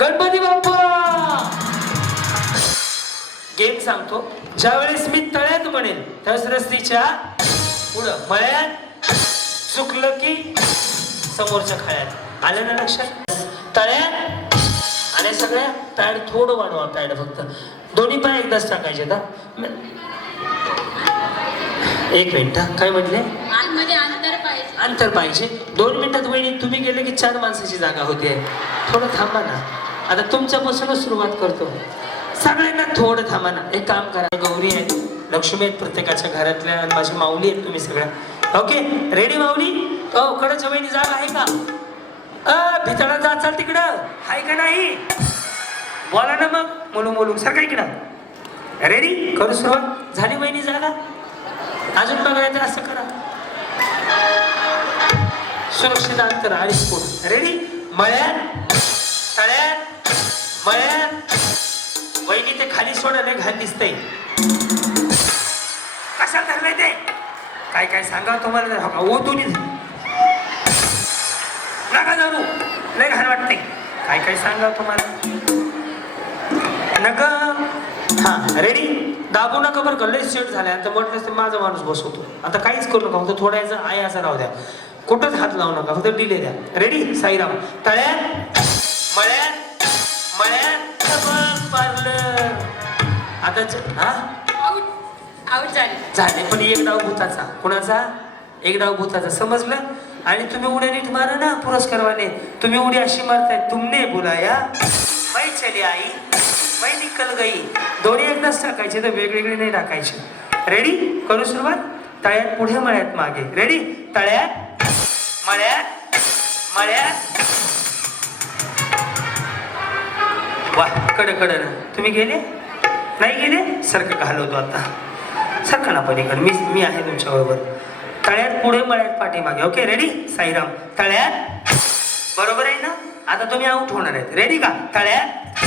Ganpati Bappa! Game सांगतो. ज्यावेळेस मी तळ्यात म्हणेन त्यावेळेस रस्त्याच्या पुढं मळ्यात चुकलं की समोरच्या खळ्यात आलं ना लक्षात? तळ्यात आणि सगळ्या पॅड थोडं वाढवा पॅड फक्त. दोन्ही पाय एकदाच टाकायचे का एक मिनिट. काय म्हटले? आतमध्ये अंतर पाहिजे. अंतर पाहिजे. दोन मिनिटात वहिनी तुम्ही गेले की चार माणसाची जागा होते. थोडं थांबा ना. आता तुमच्यापासूनच सुरुवात करतो. सगळ्यांना थोडं थांबा ना. एक काम करा. गौरी आहेत लक्ष्मी आहेत प्रत्येकाच्या घरातल्या आणि माझी माऊली आहेत तुम्ही सगळ्या. ओके? रेडी माऊली? हो कडच्या वहिनी जाग आहे का? अ भितळा जाचाल तिकडं. आहे का नाही? बोला ना मग. बोलू बोलू सर इकडं. रेडी करू सुरुवात. झाली वहिनी जागा? अजून बघायचं असं करा. सुरक्षित अंतर अडीच फूट रेडी मळ्यात तळ्यात खाली दिसतंय. कशा धरलंय ते? काय काय सांगा तुम्हाला जर हवा ओतून नका जाऊ लय घाण वाटते काय काय सांगा तुम्हाला? नका. हा रेडी दाबू नका बरं का. लय सेट झालाय. आता म्हटलं ते माझा माणूस बसवतो. आता काहीच करू नका. फक्त थोड्या याचा आहे असं राहू द्या. कुठंच हात लावू नका. फक्त डिले द्या. रेडी साईराम. तळ्यात. मळ्यात. मळ्यात. पारलं. आता हा? आऊट आऊट झाले. झाले. पण एक डाव भूताचा. कुणाचा? एक डाव भूताचा. समजलं? आणि तुम्ही उड्या नीट मारा ना पुरस्कारवाले तुम्ही उडी अशी मारताय तुमने बुलाया. मै चली आई. मै निकल गई. दोन्ही एकदाच टाकायचे तर वेगवेगळे नाही टाकायचे. रेडी करू सुरुवात? तळ्यात पुढे मळ्यात मागे. रेडी तळ्यात मळ्यात मळ्यात. वा कड कड ना तुम्ही गेले? नाही गेले? सारखं घालवतो आता. सारखं ना पलीकडे मी मी आहे तुमच्याबरोबर तळ्यात पुढे मळ्यात पाठीमागे. ओके रेडी साईराम तळ्यात. बरोबर आहे ना? आता तुम्ही आउट होणार आहेत. रेडी का? तळ्यात.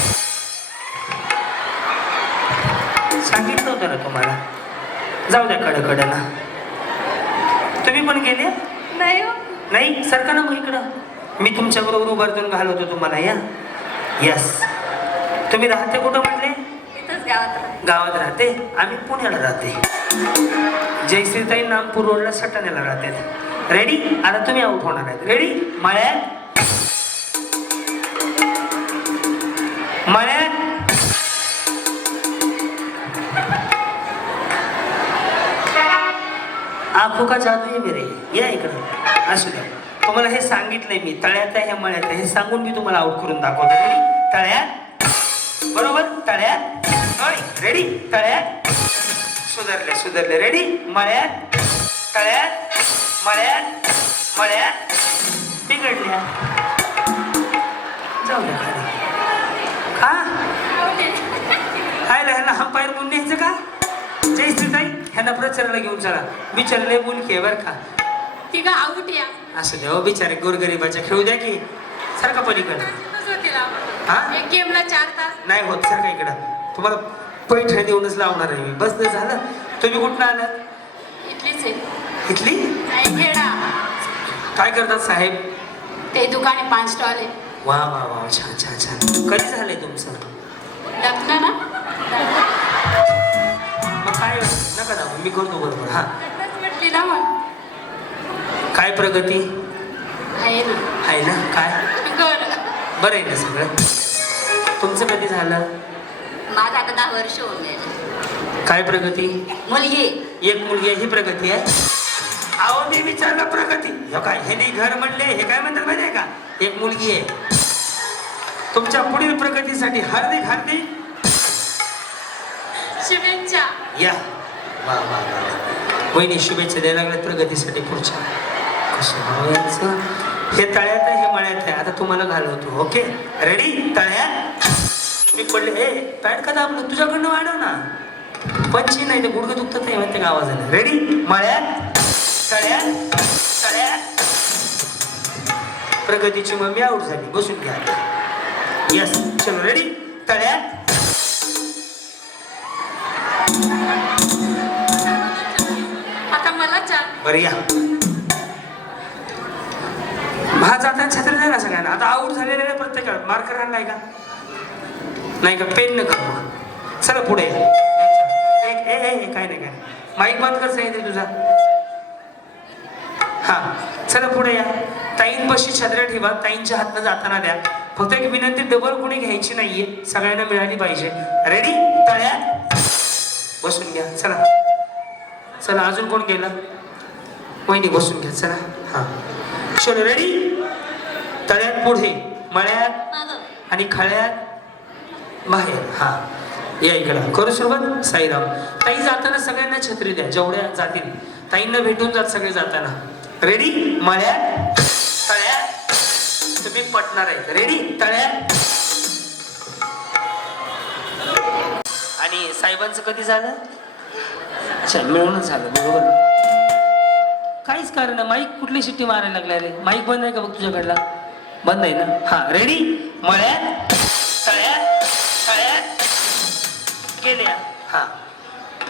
सांगितलं होतं ना तुम्हाला. जाऊ द्या कड कड ना तुम्ही पण गेले? नाही हो. नाही? सरका ना मग इकडं. मी तुमच्या बरोबर उभारतून घालवतो तुम्हाला या. यस तुम्ही राहते कुठं म्हटले? गावात राहते. गावात राहते. आम्ही पुण्याला राहते. जयश्रीताई नागपूर रोडला सटाण्याला राहते. रेडी आता तुम्ही आऊट होणार आहेत. रेडी मळ्यात? मळ्यात? आंखों का जादू आहे मेरे. या इकडं. असू द्या. तुम्हाला हे सांगितलंय मी. तळ्यात आहे मळ्यात आहे. हे सांगून मी तुम्हाला आउट करून दाखवतो. तळ्यात? बरोबर? तळ्यात? रेडी तळ्यात सुधारले सुधारले. रेडी मळ्यात तळ्यात मळ्यात मळ्यात बिघडल्या जाऊ द्या खाली ह्यांना अंपायर म्हणून न्यायचं का? जय श्रीताई ह्यांना प्रचाराला घेऊन चला. बिचारले मुलकी आहे बरं का. ती का आऊट या? असं द्या हो बिचारे गोरगरीबाच्या. खेळू द्या की. सारखा पलीकडे. हा? एक गेमला चार तास. नाही होत सर काय इकडं. तुम्हाला पैठण देऊनच लावणार आहे मी. बस नाही झालं? तुम्ही कुठं आलात? इथलीच आहे. इथली? नाही काय करतात साहेब? ते दुकाने पाच स्टॉल आहे. वा वा वा छान छान छान. कधी झालंय तुमचं? लग्न ना? मग काय नका दाखवू मी करतो बरोबर हा. लग्नच म्हटली ना मग. काय प्रगती? आहे ना. आहे ना? काय? कर बरं आहे ना सगळं. तुमचं कधी झालं? माझं आता दहा वर्ष होऊन गेले. काय प्रगती? मुलगी. एक मुलगी आहे ही प्रगती आहे? अहो मी विचारलं प्रगती. हे काय हे नाही घर म्हणले हे काय म्हणतात माहिती आहे का? एक मुलगी आहे. तुमच्या पुढील प्रगतीसाठी हार्दिक हार्दिक शुभेच्छा. या. वा वा वा वहिनी शुभेच्छा द्यायला लागल्यात प्रगतीसाठी पुढच्या. कसं? हे तळ्यात आहे हे मळ्यात आहे. आता तुम्हाला घालवतो ओके? रेडी तळ्यात? मी पडले हे पॅड का दाबलं तुझ्याकडनं वाढव ना. पंची नाही ते गुडघं दुखत नाही म्हणते का आवाजाने रेडी मळ्यात? तळ्यात? तळ्यात? प्रगतीची मम्मी आऊट झाली. बसून घ्या. यस चलो रेडी तळ्यात? आता मला बरं या. हा जाताना छत्री नाही ना सगळ्यांना? आता आऊट झालेले नाही प्रत्येकाला मार्कर आणलाय का? नाही का? पेन न कर मग. चला पुढे. एक ए ए ए, काय नाही काय. माईक बंद कर सांगितलं तुझा. हा चला पुढे या. ताईन पशी छत्र्या ठेवा. ताईंच्या हातनं जाताना द्या. फक्त एक विनंती डबल कोणी घ्यायची नाहीये. सगळ्यांना मिळाली पाहिजे. रेडी तळ्या बसून घ्या. चला. चला अजून कोण गेलं? वहिनी बसून घ्या. चला. हा. चलो रेडी तळ्यात पुढे. मळ्यात. आणि खळ्यात. बाहेर हा. या इकडं. करू सुरुवात? साईराम. ताई जाताना सगळ्यांना छत्री द्या. जेवढ्या जातील. ताईंना भेटून जात सगळे जाताना. रेडी मळ्यात? तळ्यात? तुम्ही पटणार आहे रेडी तळ्यात? आणि साहेबांचं कधी झालं? अच्छा मिळूनच झालं. बरोबर. काहीच कारण माईक कुठली शिट्टी मारायला लागल्या रे? माईक बंद आहे का बघ तुझ्याकडला? बंद आहे ना? हा. रेडी मळ्यात? गेल्या हा.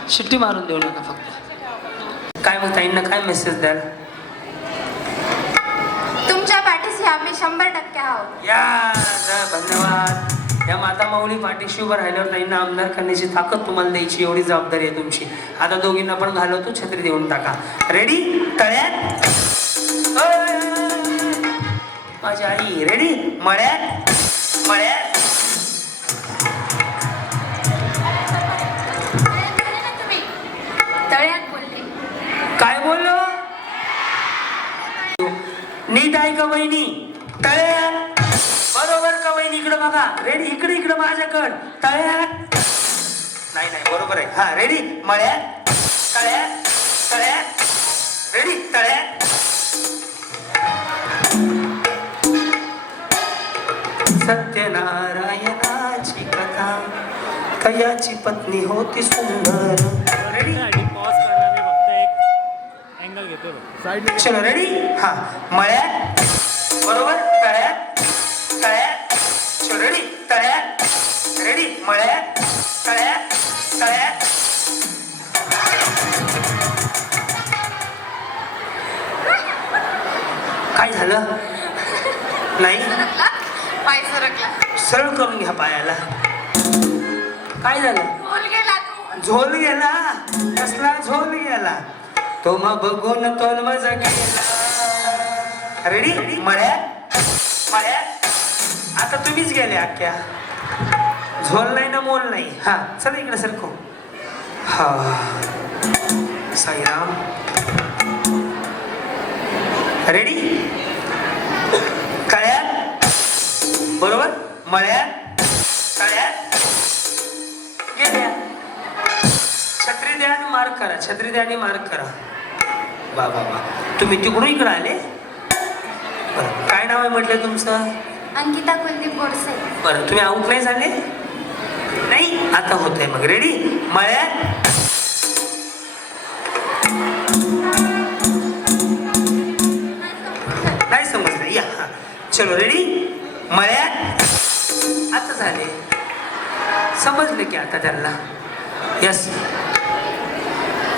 शिट्टी मारून देऊ नका फक्त. काय मग ताईंना काय मेसेज द्याल? तुमच्या पाठीशी आम्ही शंभर टक्के आहोत. या धन्यवाद. या माता माऊली पाठीशी उभं राहिल्यावर ताईंना आमदार करण्याची ताकद तुम्हाला द्यायची एवढी जबाबदारी आहे तुमची. आता दोघींना पण घालवतो छत्री देऊन टाका. रेडी तळ्यात! माझी आई रेडी मळ्यात? मळ्यात? रेडी इकडे इकडे माझ्याकड. तळ्यात. नाही नाही बरोबर आहे. हा रेडी मळ्यात. तळ्यात. तळ्यात. रेडी तळ्यात. सत्यनारायणाची कथा. कयाची पत्नी होती सुंदर. रेडी पॉज करा मी फक्त एक अँगल घेतो रेडी हा मळ्यात. काय झालं? बोल गेला तू. झोल गेला? कसला झोल गेला? तो मग बघून तोल मजा गेला रेडी मळ्यात मळ्यात आता तुम्हीच गेले अख्ख्या. झोल नाही ना मोल नाही. हा चला इकडे सरको. हा. साईराम. रेडी कळ्यात बरोबर? मळ्यात मार्क करा छत्री द्या आणि मार्क करा. बा बा बा तुम्ही तिकडून इकडं आले? बरं काय नाव आहे म्हटलं तुमचं? अंकिता कुलदीप बोरसे बरं तुम्ही आऊट नाही झाले? नाही आता होत आहे मग. रेडी मळ्यात? नाही समजलं. या हा. चलो रेडी मळ्यात? आता झाले. समजलं की आता त्यांना. यस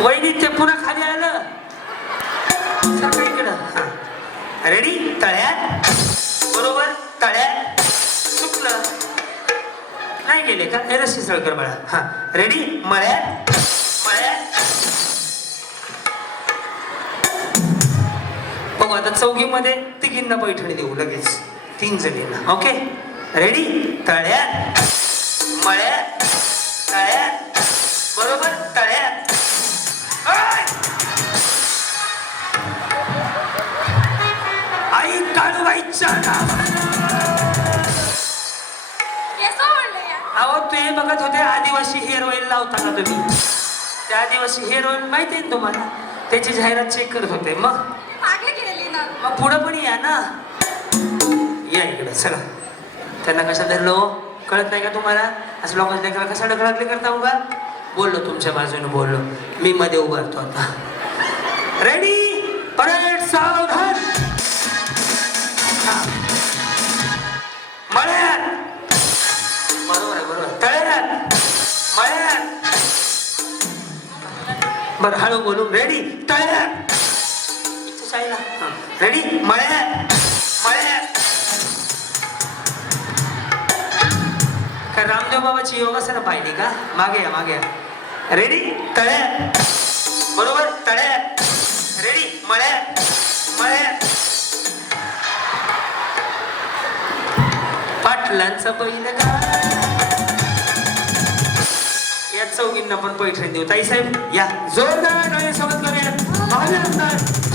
वहिनी ते पुन्हा खाली आलं. इकडं रेडी तळ्यात? बरोबर? तळ्यात? चुकलं नाही गेले का? हे रस्सी सळकर बाळा हा. रेडी मळ्यात? मळ्यात? बघू आता चौकीमध्ये तिघींना पैठणी देऊ लगेच. तीन जणींना. ओके रेडी तळ्यात? मळ्यात? काळूबाईच्या नावानं. केस ओढले या. अहो ते बघत होते आदिवासी हेअर ऑइल लावता का तुम्ही. ते आदिवासी हेअर ऑइल माहिती आहे तुम्हाला? त्याची जाहिरात चेक करत होते. मग? मागे गेली ना. मग पुढं पण या ना. या इकडं चला. त्यांना कशा धरलो? कळत नाही का तुम्हाला? असं लोकांच्या लेकरा कसा ढकलाटले करता उभा बोललो तुमच्या बाजूने बोललो. मी मध्ये उभारतो आता. रेडी परेड सावधान! बर हळू बोलू रेडी तळ्या रेडी मळ्या. मळ्या. का रामदेव बाबाची योगासनं पाहिली का? मागे या मागे या. रेडी तळे बरोबर तळे रेडी मळ्या. मळ्या. पाटलांचा बैल का चौघींना पण पैठणी देऊ. ताई साहेब या. जोरदार टाळ्या सोबत करूया